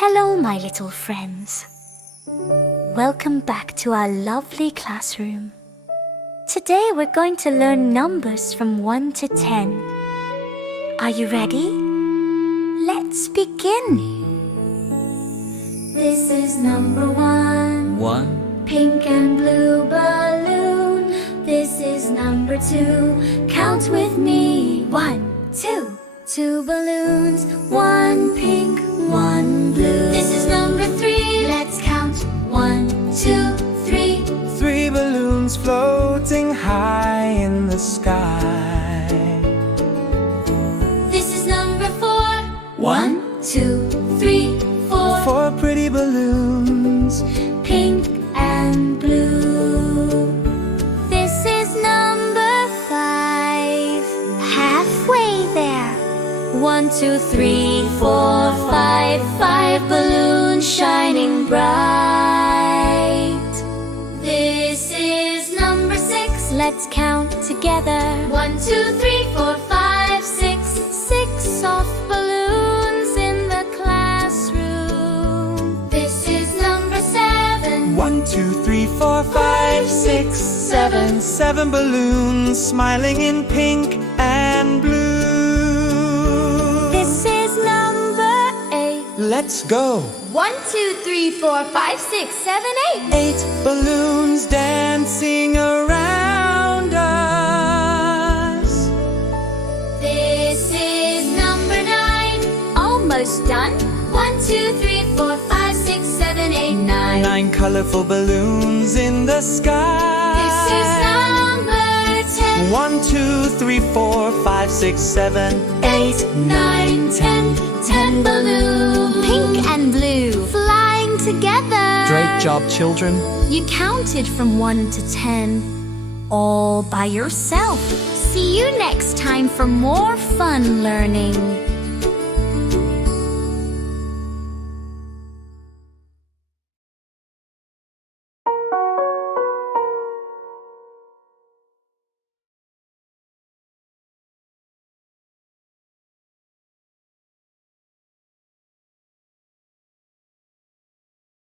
Hello, my little friends. Welcome back to our lovely classroom. Today we're going to learn numbers from 1 to 10. Are you ready? Let's begin. This is number 1. 1, Pink and blue balloon. This is number 2. Count with me. 1, 2. 2 balloons. 1 pink, 1 blue. This is number 3. Let's count. 1, 2, 3. 3 balloons floating high in the sky. This is number 4. 1, 2, 3, 4. 4 pretty balloons. Pink and blue. This is number 5. Halfway there. 1, 2, 3, 4, 5. 5 balloons shining bright. This is number 6. Let's count together. 1, 2, 3, 4, 5, 6. 6 soft balloons in the classroom. This is number 7. 1, 2, 3, 4, 5, 6, 7. 7 balloons smiling in pink and blue. This is number 8. Let's go! 1, 2, 3, 4, 5, 6, 7, 8. 8 balloons dancing around us. This is number 9. Almost done. 1, 2, 3, 4, 5, 6, 7, 8, 9. 9 colorful balloons in the sky. This is number 10. 1, 2, 3, 4, 5, 6, 7, 8, 9, 10. 10 balloons. Pink and blue. Flying together. Great job, children. You counted from 1 to 10. All by yourself. See you next time for more fun learning.